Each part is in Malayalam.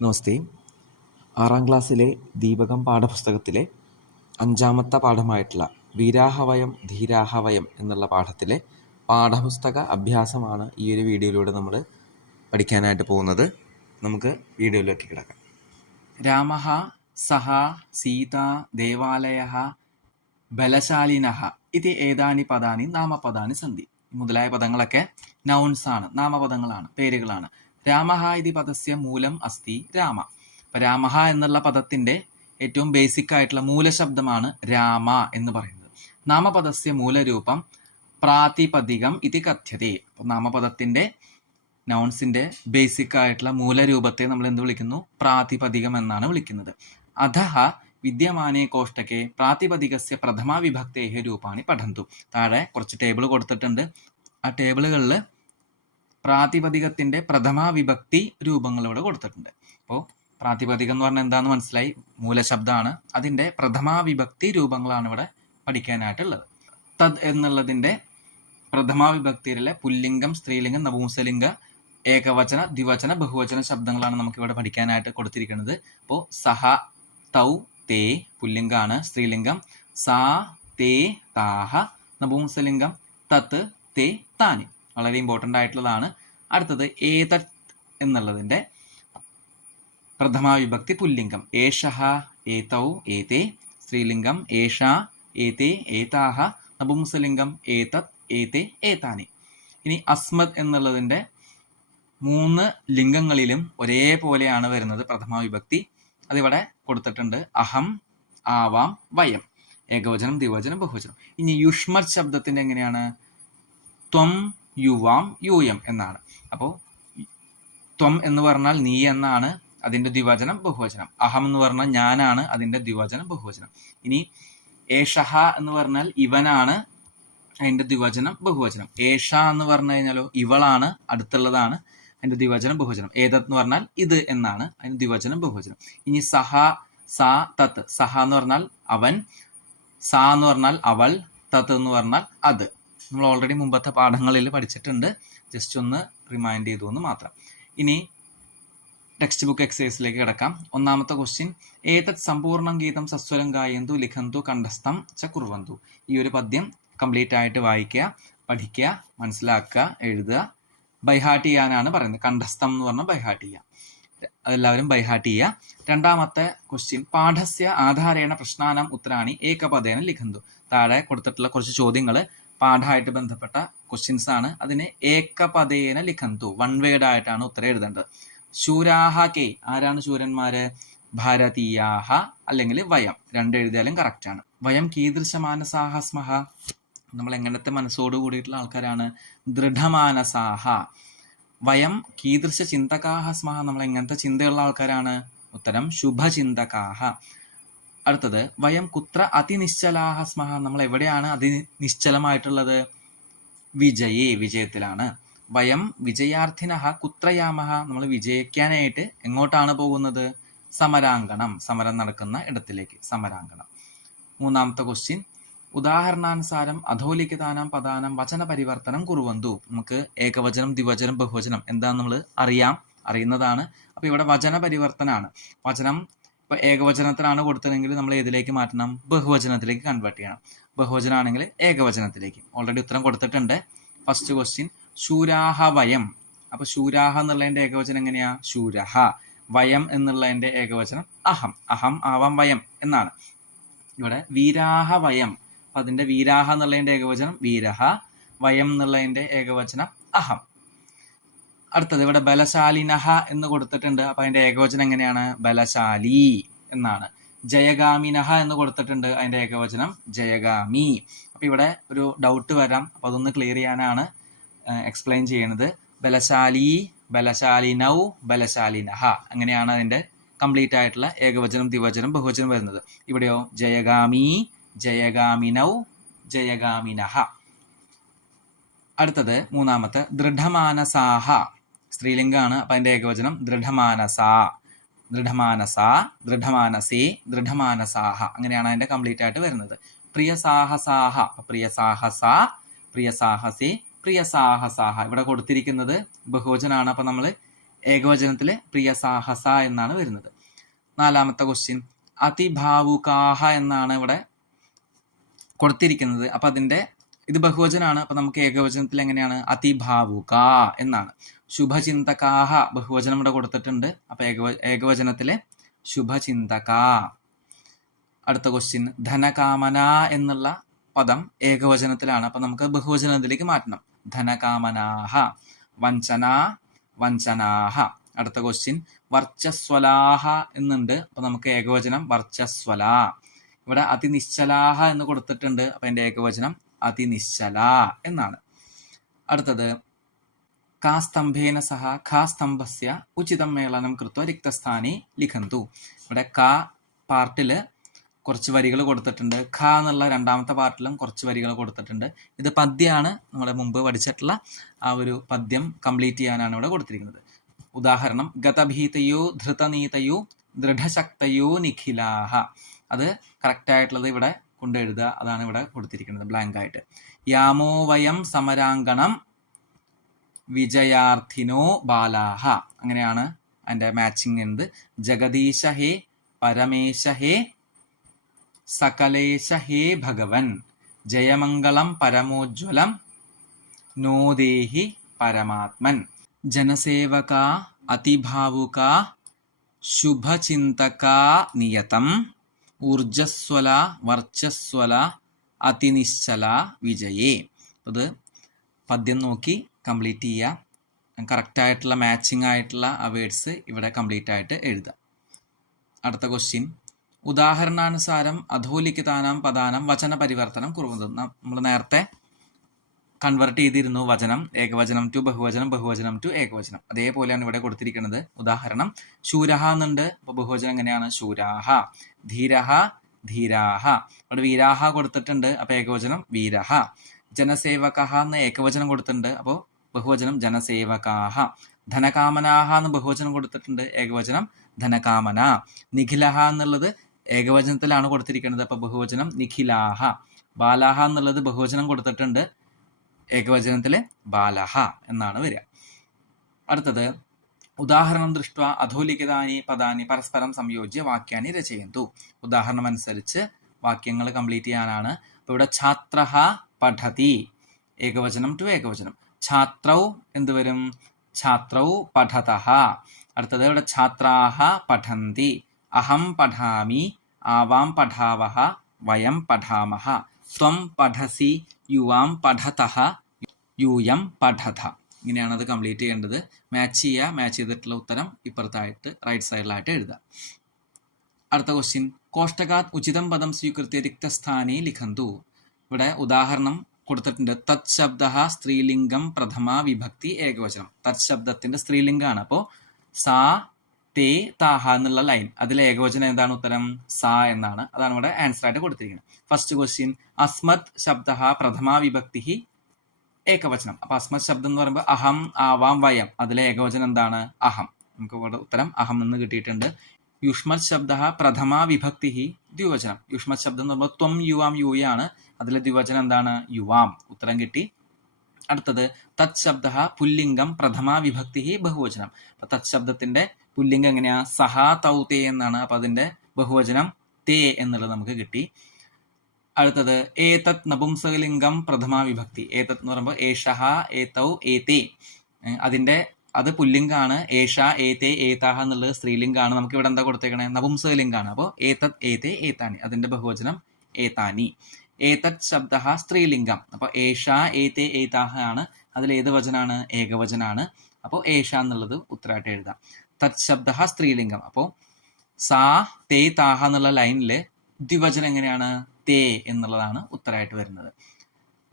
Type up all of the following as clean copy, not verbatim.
നമസ്തേ. 6ാം ക്ലാസ്സിലെ ദീപകം പാഠപുസ്തകത്തിലെ 5ാമത്തെ പാഠമായിട്ടുള്ള വീരാഹവയം ധീരാഹവയം എന്നുള്ള പാഠത്തിലെ പാഠപുസ്തക അഭ്യാസമാണ് ഈ ഒരു വീഡിയോയിലൂടെ നമ്മൾ പഠിക്കാനായിട്ട് പോകുന്നത്. നമുക്ക് വീഡിയോയിലേക്ക് കിടക്കാം. രാമഃ സഹ സീതാ ദേവാലയഃ ബലശാലിനഃ ഇതി ഏതാനി പദാനി നാമപദാനി സന്തി. മുതലായ പദങ്ങളൊക്കെ നൗൺസ് ആണ്, നാമപദങ്ങളാണ്, പേരുകളാണ്. രാമഃ ഇതി പദസ്യ മൂലം അസ്തി രാമ. അപ്പൊ രാമഃ എന്നുള്ള പദത്തിന്റെ ഏറ്റവും ബേസിക് ആയിട്ടുള്ള മൂലശബ്ദമാണ് രാമ എന്ന് പറയുന്നത്. നാമപദസ്യ മൂലരൂപം പ്രാതിപദികം ഇതി കഥ്യതേ. അപ്പൊ നാമപദത്തിന്റെ നൗൺസിന്റെ ബേസിക് ആയിട്ടുള്ള മൂലരൂപത്തെ നമ്മൾ എന്ത് വിളിക്കുന്നു? പ്രാതിപദികം എന്നാണ് വിളിക്കുന്നത്. അധഃ വിദ്യമാനേ കോഷ്ടകെ പ്രാതിപദികസ്യ പ്രഥമാ വിഭക്തേഹ രൂപാണി പഠന്തു. താഴെ കുറച്ച് ടേബിൾ കൊടുത്തിട്ടുണ്ട്. ആ ടേബിളുകളിൽ പ്രാതിപദികത്തിന്റെ പ്രഥമാ വിഭക്തി രൂപങ്ങൾ ഇവിടെ കൊടുത്തിട്ടുണ്ട്. അപ്പോൾ പ്രാതിപദികം എന്ന് പറഞ്ഞാൽ എന്താണെന്ന് മനസ്സിലായി, മൂലശബ്ദമാണ്. അതിന്റെ പ്രഥമാ വിഭക്തി രൂപങ്ങളാണ് ഇവിടെ പഠിക്കാനായിട്ടുള്ളത്. തദ് എന്നുള്ളതിന്റെ പ്രഥമാ വിഭക്തിയിലെ പുല്ലിംഗം, സ്ത്രീലിംഗം, നപുംസലിംഗ, ഏകവചന, ദ്വിവചന, ബഹുവചന ശബ്ദങ്ങളാണ് നമുക്ക് ഇവിടെ പഠിക്കാനായിട്ട് കൊടുത്തിരിക്കുന്നത്. അപ്പോൾ സഹ, തൗ, തേ പുല്ലിംഗാണ്, സ്ത്രീലിംഗം. സാ, തേ, താഹ നപുംസലിംഗം. തത്ത്, തേ, താനി വളരെ ഇമ്പോർട്ടൻ്റ് ആയിട്ടുള്ളതാണ്. അടുത്തത് ഏതത് എന്നുള്ളതിന്റെ പ്രഥമാ വിഭക്തി പുല്ലിംഗം. ഏഷഃ, ഏതൗ, ഏതേ സ്ത്രീലിംഗം. ഏഷ, ഏതേ, ഏതാഹ നപുംസലിംഗം. ഏതത്, ഏതേ, ഏതാനി. ഇനി അസ്മത് എന്നുള്ളതിന്റെ 3 ലിംഗങ്ങളിലും ഒരേപോലെയാണ് വരുന്നത് പ്രഥമാ വിഭക്തി. അതിവിടെ കൊടുത്തിട്ടുണ്ട്. അഹം, ആവാം, വയം. ഏകവചനം, ദ്വിവചനം, ബഹുവചനം. ഇനി യുഷ്മത് ശബ്ദത്തിന്റെ എങ്ങനെയാണ്? ത്വം, യുവാം, യൂയം എന്നാണ്. അപ്പോൾ ത്വം എന്ന് പറഞ്ഞാൽ നീ എന്നാണ്, അതിന്റെ ദ്വിവചനം, ബഹുവചനം. അഹം എന്ന് പറഞ്ഞാൽ ഞാനാണ്, അതിന്റെ ദ്വിവചനം, ബഹുവചനം. ഇനി ഏഷഹ എന്ന് പറഞ്ഞാൽ ഇവനാണ്, അതിന്റെ ദ്വിവചനം, ബഹുവചനം. ഏഷ എന്ന് പറഞ്ഞു കഴിഞ്ഞാലോ ഇവളാണ്, അടുത്തുള്ളതാണ്, അതിന്റെ ദ്വിവചനം, ബഹുവചനം. ഏതത് എന്ന് പറഞ്ഞാൽ ഇത് എന്നാണ്, അതിന്റെ ദ്വിവചനം, ബഹുവചനം. ഇനി സഹ, സാ, തത്ത്. സഹ എന്ന് പറഞ്ഞാൽ അവൻ, സാ എന്ന് പറഞ്ഞാൽ അവൾ, തത്ത് എന്ന് പറഞ്ഞാൽ അത്. നമ്മൾ ഓൾറെഡി മുമ്പത്തെ പാഠങ്ങളിൽ പഠിച്ചിട്ടുണ്ട്, ജസ്റ്റ് ഒന്ന് റിമൈൻഡ് ചെയ്തു എന്ന് മാത്രം. ഇനി ടെക്സ്റ്റ് ബുക്ക് എക്സസൈസിലേക്ക് കിടക്കാം. 1ാമത്തെ ക്വസ്റ്റ്യൻ, ഏതത് സമ്പൂർണ്ണം ഗീതം സസ്വരം ഗായന്തു ലിഖന്തു കണ്ഠസ്ഥം ച കുർവന്തു. ഈ ഒരു പദ്യം കംപ്ലീറ്റ് ആയിട്ട് വായിക്കുക, പഠിക്കുക, മനസ്സിലാക്കുക, എഴുതുക. ബൈഹാർട്ട് ചെയ്യാനാണ് പറയുന്നത്. കണ്ഠസ്ഥം എന്ന് പറഞ്ഞാൽ ബൈഹാർട്ട് ചെയ്യുക. അതെല്ലാവരും ബൈഹാർട്ട് ചെയ്യുക. 2ാമത്തെ ക്വസ്റ്റ്യൻ, പാഠസ്യ ആധാരേണ പ്രശ്നാനം ഉത്തരാണി ഏകപദേന ലിഖന്തു. താഴെ കൊടുത്തിട്ടുള്ള കുറച്ച് ചോദ്യങ്ങൾ പാഠമായിട്ട് ബന്ധപ്പെട്ട ക്വസ്റ്റ്യൻസ് ആണ്. അതിന് ഏകപദേന ലിഖന്തു, 1 വേർഡ് ആയിട്ടാണ് ഉത്തരം എഴുതേണ്ടത്. ശൂരാഹ കെ, ആരാണ് ശൂരന്മാര്? ഭാരതീയാഹ അല്ലെങ്കിൽ വയം, 2 എഴുതിയാലും കറക്റ്റ് ആണ്. വയം കീദൃശമാനസാഹ സ്മഹ, നമ്മൾ എങ്ങനത്തെ മനസ്സോട് കൂടിയിട്ടുള്ള ആൾക്കാരാണ്? ദൃഢമാനസാഹ. വയം കീദൃശ ചിന്തകാഹ സ്മഹ, നമ്മൾ എങ്ങനത്തെ ചിന്തയുള്ള ആൾക്കാരാണ്? ഉത്തരം ശുഭചിന്തകാഹ. അടുത്തത്, വയം കുത്ര അതിനിശ്ചലാഹ സ്മഹ, നമ്മൾ എവിടെയാണ് അതിനിശ്ചലമായിട്ടുള്ളത്? വിജയേ, വിജയത്തിലാണ്. വയം വിജയാർത്ഥിനഃ കുത്രയാമഹ, നമ്മൾ വിജയിക്കാനായിട്ട് എങ്ങോട്ടാണ് പോകുന്നത്? സമരാങ്കണം, സമരം നടക്കുന്ന ഇടത്തിലേക്ക്, സമരാങ്കണം. 3ാമത്തെ ക്വസ്റ്റ്യൻ, ഉദാഹരണാനുസാരം അധോലിഖിതാനാം പദാനാം വചന പരിവർത്തനം കുറുവന്തു. നമുക്ക് ഏകവചനം, ദ്വിവചനം, ബഹുവചനം എന്താന്ന് നമ്മൾ അറിയുന്നതാണ്. അപ്പൊ ഇവിടെ വചന പരിവർത്തനാണ്. വചനം ഇപ്പൊ ഏകവചനത്തിലാണ് കൊടുത്തതെങ്കിൽ നമ്മൾ ഏതിലേക്ക് മാറ്റണം? ബഹുവചനത്തിലേക്ക് കൺവേർട്ട് ചെയ്യണം. ബഹുവചനാണെങ്കിൽ ഏകവചനത്തിലേക്ക്. ഓൾറെഡി ഉത്തരം കൊടുത്തിട്ടുണ്ട്. ഫസ്റ്റ് ക്വസ്റ്റ്യൻ, ശൂരാഹ വയം. അപ്പൊ ശൂരാഹ എന്നുള്ളതിന്റെ ഏകവചനം എങ്ങനെയാ? ശൂരഹ. വയം എന്നുള്ളതിന്റെ ഏകവചനം അഹം. അഹം, ആവാം, വയം എന്നാണ്. ഇവിടെ വീരാഹ വയം, അപ്പൊ അതിന്റെ വീരാഹ എന്നുള്ളതിന്റെ ഏകവചനം വീരഹ, വയം എന്നുള്ളതിന്റെ ഏകവചനം അഹം. അടുത്തത്, ഇവിടെ ബലശാലിനഹ എന്ന് കൊടുത്തിട്ടുണ്ട്. അപ്പൊ അതിന്റെ ഏകവചനം എങ്ങനെയാണ്? ബലശാലി എന്നാണ്. ജയഗാമിനഹ എന്ന് കൊടുത്തിട്ടുണ്ട്. അതിന്റെ ഏകവചനം ജയഗാമി. അപ്പൊ ഇവിടെ ഒരു ഡൗട്ട് വരാം, അപ്പൊ അതൊന്ന് ക്ലിയർ ചെയ്യാനാണ് എക്സ്പ്ലെയിൻ ചെയ്യുന്നത്. ബലശാലി, ബലശാലിനൗ, ബലശാലിനഹ, അങ്ങനെയാണ് അതിന്റെ കംപ്ലീറ്റ് ആയിട്ടുള്ള ഏകവചനം, ദ്വിവചനം, ബഹുവചനം വരുന്നത്. ഇവിടെയോ ജയഗാമി, ജയഗാമിനൗ, ജയഗാമിനഹ. അടുത്തത് 3ാമത്തെ, ദൃഢമാനസാഹ. സ്ത്രീലിംഗാണ്, അപ്പൊ അതിന്റെ ഏകവചനം ദൃഢമാനസ, ദൃഢമാനസ, ദൃഢമാനസേ, ദൃഢമാനസാഹ, അങ്ങനെയാണ് അതിന്റെ കംപ്ലീറ്റ് ആയിട്ട് വരുന്നത്. പ്രിയസാഹസാഹ, പ്രിയസാഹസ, പ്രിയസാഹസേ, പ്രിയസാഹസാഹ. ഇവിടെ കൊടുത്തിരിക്കുന്നത് ബഹുവചനാണ്. അപ്പൊ നമ്മൾ ഏകവചനത്തിലെ പ്രിയ സാഹസ എന്നാണ് വരുന്നത്. 4ാമത്തെ ക്വസ്റ്റ്യൻ അതിഭാവുകാഹ എന്നാണ് ഇവിടെ കൊടുത്തിരിക്കുന്നത്. അപ്പൊ അതിന്റെ ഇത് ബഹുവചനാണ്. അപ്പൊ നമുക്ക് ഏകവചനത്തിൽ എങ്ങനെയാണ്? അതിഭാവുക എന്നാണ്. ശുഭചിന്തകാഹ ബഹുവചനം ഇവിടെ കൊടുത്തിട്ടുണ്ട്. അപ്പൊ ഏകവചനത്തിലെ ശുഭചിന്തക. അടുത്ത ക്വസ്റ്റ്യൻ ധനകാമന എന്നുള്ള പദം ഏകവചനത്തിലാണ്. അപ്പൊ നമുക്ക് ബഹുവചനത്തിലേക്ക് മാറ്റണം. ധനകാമനാഹ. വഞ്ചന വഞ്ചനാഹ. അടുത്ത ക്വസ്റ്റ്യൻ വർച്ചസ്വലാഹ എന്നുണ്ട്. അപ്പൊ നമുക്ക് ഏകവചനം വർച്ചസ്വല. ഇവിടെ അതിനിശ്ചലാഹ എന്ന് കൊടുത്തിട്ടുണ്ട്. അപ്പൊ അതിന്റെ ഏകവചനം അതിനിശ്ചല എന്നാണ്. അടുത്തത് കാ സ്തംഭേന സഹ ഖാ സ്തംഭസ്യ ഉചിതം മേളനം കൃത്വ റിക്തസ്ഥാനി ലിഖന്തു. ഇവിടെ കാ പാർട്ടില് കുറച്ച് വരികൾ കൊടുത്തിട്ടുണ്ട്. ഖ എന്നുള്ള 2ാമത്തെ പാർട്ടിലും കുറച്ച് വരികൾ കൊടുത്തിട്ടുണ്ട്. ഇത് പദ്യമാണ്. നമ്മളെ മുമ്പ് പഠിച്ചിട്ടുള്ള ആ ഒരു പദ്യം കംപ്ലീറ്റ് ചെയ്യാനാണ് ഇവിടെ കൊടുത്തിരിക്കുന്നത്. ഉദാഹരണം ഗതഭീതയോ ധൃതനീതയോ ദൃഢശക്തയോ നിഖിലാഹ. അത് കറക്റ്റ് ആയിട്ടുള്ളത് ഇവിടെ കൊണ്ടെഴുതുക. അതാണ് ഇവിടെ കൊടുത്തിരിക്കുന്നത് ബ്ലാങ്ക് ആയിട്ട്. യാമോ വയം സമരാങ്കണം വിജയാർത്ഥിനോ ബാലാഹ. അങ്ങനെയാണ് അതിന്റെ മാച്ചിങ് എന്ത്. ജഗദീശ ഹേ പരമേശ ഹേ സകലേശ ഹേ ഭഗവൻ ജയമംഗളം പരമോജ്വലം നോദേഹി പരമാത്മൻ. ജനസേവക അതിഭാവുക ശുഭചിന്തക നിയതം ഊർജസ്വല വർച്ചസ്വല അതിനിശ്ചല വിജയേ. അത് പദ്യം നോക്കി കംപ്ലീറ്റ് ചെയ്യുക. കറക്റ്റായിട്ടുള്ള മാച്ചിങ് ആയിട്ടുള്ള ആ വേർഡ്സ് ഇവിടെ കംപ്ലീറ്റ് ആയിട്ട് എഴുതുക. അടുത്ത ക്വസ്റ്റ്യൻ ഉദാഹരണാനുസാരം അധോലിഖിതാനാം പദാനം വചന പരിവർത്തനം കുറുവന്തു. നമ്മൾ നേരത്തെ കൺവേർട്ട് ചെയ്തിരുന്നു വചനം ഏകവചനം ടു ബഹുവചനം, ബഹുവചനം ടു ഏകവചനം. അതേപോലെയാണ് ഇവിടെ കൊടുത്തിരിക്കുന്നത്. ഉദാഹരണം ശൂരഹ എന്നുണ്ട്. അപ്പൊ ബഹുവചനം എങ്ങനെയാണ്? ശൂരാഹ. ധീരഹ ധീരാഹ. അവിടെ വീരാഹ കൊടുത്തിട്ടുണ്ട്. അപ്പൊ ഏകവചനം വീരഹ. ജനസേവകഹ എന്ന് ഏകവചനം കൊടുത്തിട്ടുണ്ട്. അപ്പോൾ ബഹുവചനം ജനസേവകാഹ. ധനകാമനാഹ എന്ന് ബഹുവചനം കൊടുത്തിട്ടുണ്ട്. ഏകവചനം ധനകാമന. നിഖിലഹ എന്നുള്ളത് ഏകവചനത്തിലാണ് കൊടുത്തിരിക്കുന്നത്. അപ്പൊ ബഹുവചനം നിഖിലാഹ. ബാലാഹ എന്നുള്ളത് ബഹുവചനം കൊടുത്തിട്ടുണ്ട്. ഏകവചനത്തിലെ ബാലഹ എന്നാണ് വരിക. അടുത്തത് ഉദാഹരണം ദൃഷ്ട അധോലിഖിതാനി പദാനി പരസ്പരം സംയോജ്യ വാക്യാനി രചയന്തു. ഉദാഹരണം അനുസരിച്ച് വാക്യങ്ങൾ കംപ്ലീറ്റ് ചെയ്യാനാണ്. അപ്പൊ ഇവിടെ ഛാത്രഃ പഠതി ഏകവചനം ടു ഏകവചനം. ഛാത്രൗ എന്ത് വരും? ഛാത്രൗ പഠതഃ. അടുത്തത് ഇവിടെ ഛാത്രാഃ പഠന്തി. അഹം പഠാമി ആവാം പഠാവഹ വയം പഠാമഹ. ത്വം പഠസി യുവാം പഠതഃ യൂയം പഠത. ഇങ്ങനെയാണ് അത് കംപ്ലീറ്റ് ചെയ്യേണ്ടത്. മാച്ച് ചെയ്യുക. മാച്ച് ചെയ്തിട്ടുള്ള ഉത്തരം ഇപ്പുറത്തായിട്ട് റൈറ്റ് സൈഡിലായിട്ട് എഴുതുക. അടുത്ത ക്വസ്റ്റ്യൻ കോഷ്ടകാത് ഉചിതം പദം സ്വീകൃത്യ റിക്തസ്ഥാനി ലിഖന്തു. ഇവിടെ ഉദാഹരണം കൊടുത്തിട്ടുണ്ട്. തത് ശബ്ദ സ്ത്രീലിംഗം പ്രഥമ വിഭക്തി ഏകവചനം. തത് ശബ്ദത്തിന്റെ സ്ത്രീലിംഗമാണ്. അപ്പോൾ സാ തേ താഹ എന്നുള്ള ലൈൻ, അതിലെ ഏകവചനം എന്താണ്? ഉത്തരം സാ എന്നാണ്. അതാണ് ഇവിടെ ആൻസർ ആയിട്ട് കൊടുത്തിരിക്കുന്നത്. ഫസ്റ്റ് ക്വസ്റ്റ്യൻ അസ്മത് ശബ്ദ പ്രഥമ വിഭക്തി ഏകവചനം. അപ്പൊ അസ്മത് ശബ്ദം എന്ന് പറയുമ്പോൾ അഹം ആവാം വയം, അതിലെ ഏകവചനം എന്താണ്? അഹം. നമുക്ക് ഇവിടെ ഉത്തരം അഹം എന്ന് കിട്ടിയിട്ടുണ്ട്. യുഷ്മത് ശബ്ദ പ്രഥമ വിഭക്തി ദ്വിവചനം. യുഷ്മത് ശബ്ദം എന്ന് പറയുമ്പോൾ ത്വം യുവാം യൂയാണ്, അതിലെ ദ്വിവചനം എന്താണ്? യുവാം. ഉത്തരം കിട്ടി. അടുത്തത് തത് ശബ്ദ പുല്ലിംഗം പ്രഥമ വിഭക്തി ബഹുവചനം. അപ്പൊ തത് ശബ്ദത്തിന്റെ പുല്ലിംഗം എങ്ങനെയാ? സഹാ തൗ തേ എന്നാണ്. അപ്പൊ അതിന്റെ ബഹുവചനം തേ എന്നുള്ളത് നമുക്ക് കിട്ടി. അടുത്തത് ഏതത് നപുംസകലിംഗം പ്രഥമ വിഭക്തി. ഏതത് എന്ന് പറയുമ്പോൾ ഏഷഹ ഏതൗ ഏതേ, അത് പുല്ലിംഗാണ്. ഏഷ ഏതേ ഏതാഹ എന്നുള്ളത് സ്ത്രീലിംഗാണ്. നമുക്ക് ഇവിടെ എന്താ കൊടുത്തേക്കണേ? നപുംസകലിംഗാണ്. അപ്പോൾ ഏതത് ഏതേ ഏതാനി, അതിന്റെ ബഹുവചനം ഏതാനി. ഏതത് ശബ്ദ സ്ത്രീലിംഗം. അപ്പൊ ഏഷ ഏതേ ഏതാഹ ആണ്, അതിൽ ഏത് വചനാണ്? ഏകവചനാണ്. അപ്പോൾ ഏഷ എന്നുള്ളത് ഉത്തരമായിട്ട് എഴുതാം. തത് ശബ്ദ സ്ത്രീലിംഗം. അപ്പോൾ സാ തേ താഹ എന്നുള്ള ലൈനില് ദ്വിവചനം എങ്ങനെയാണ്? തേ എന്നുള്ളതാണ് ഉത്തരമായിട്ട് വരുന്നത്.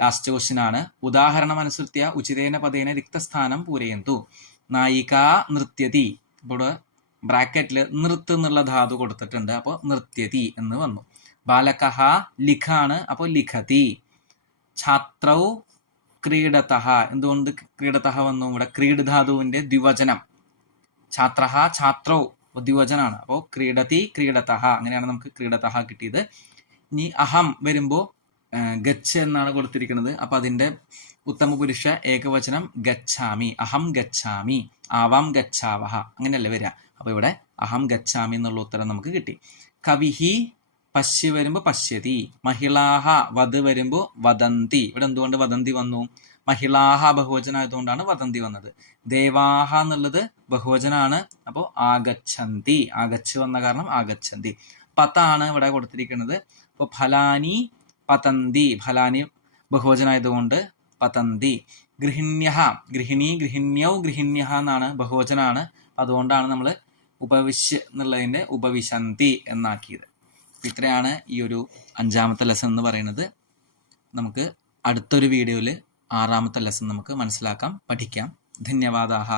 ലാസ്റ്റ് ക്വസ്റ്റ്യൻ ആണ്. ഉദാഹരണം അനുസൃത്യ ഉചിതേന പദേന റിക്തസ്ഥാനം പൂരയന്തു. നായിക നൃത്യതി. ഇവിടെ ബ്രാക്കറ്റിൽ നൃത്ത് എന്നുള്ള ധാതു കൊടുത്തിട്ടുണ്ട്. അപ്പോൾ നൃത്യതി എന്ന് വന്നു. ബാലകഹ ലിഖാണ്. അപ്പോൾ ലിഖതി. ഛാത്രൗ ക്രീഡതഃ. എന്തുകൊണ്ട് ക്രീഡതഃ വന്നു? ഇവിടെ ക്രീഡ് ധാതുവിന്റെ ദ്വിവചനം. ഛാത്രഹ ഛാത്രൗ ദ്വിവചനാണ്. അപ്പോൾ ക്രീഡതി ക്രീഡതഃ, അങ്ങനെയാണ് നമുക്ക് ക്രീഡതഃ കിട്ടിയത്. ഇനി അഹം വരുമ്പോൾ ഗച്ഛ എന്നാണ് കൊടുത്തിരിക്കുന്നത്. അപ്പൊ അതിന്റെ ഉത്തമപുരുഷ ഏകവചനം ഗച്ഛാമി, അഹം ഗച്ഛാമി, ആവാം ഗച്ഛാവഹ, അങ്ങനെയല്ലേ വരിക. അപ്പൊ ഇവിടെ അഹം ഗച്ഛാമി എന്നുള്ള ഉത്തരം നമുക്ക് കിട്ടി. കവിഹി പശ്യ വരുമ്പോ പശ്യതി, മഹിളാഹ വധ വരുമ്പോ വദന്തി. ഇവിടെ എന്തുകൊണ്ട് വദന്തി വന്നു? മഹിളാഹ ബഹുവചന ആയതുകൊണ്ടാണ് വദന്തി വന്നത്. ദേവാഹ എന്നുള്ളത് ബഹുവചനാണ്, അപ്പോ ആഗച്ഛന്തി, ആഗച്ച് വന്ന കാരണം ആഗച്ഛന്തി. പത്താണ് ഇവിടെ കൊടുത്തിരിക്കുന്നത്. അപ്പൊ ഫലാനി പതന്തി, ഫലാനി ബഹുവചനായതുകൊണ്ട് പതന്തി. ഗൃഹിണ്യഹ, ഗൃഹിണി ഗൃഹിണ്യൗ ഗൃഹിണ്യഹ എന്നാണ്, ബഹുവചനാണ്, അതുകൊണ്ടാണ് നമ്മൾ ഉപവിശ്യ എന്നുള്ളതിന്റെ ഉപവിശന്തി എന്നാക്കിയത്. ഇത്രയാണ് ഈ ഒരു 5ാമത്തെ ലെസൺ എന്ന് പറയുന്നത്. നമുക്ക് അടുത്തൊരു വീഡിയോയിൽ 6ാമത്തെ ലെസൺ നമുക്ക് മനസ്സിലാക്കാം, പഠിക്കാം. ധന്യവാദാഹ.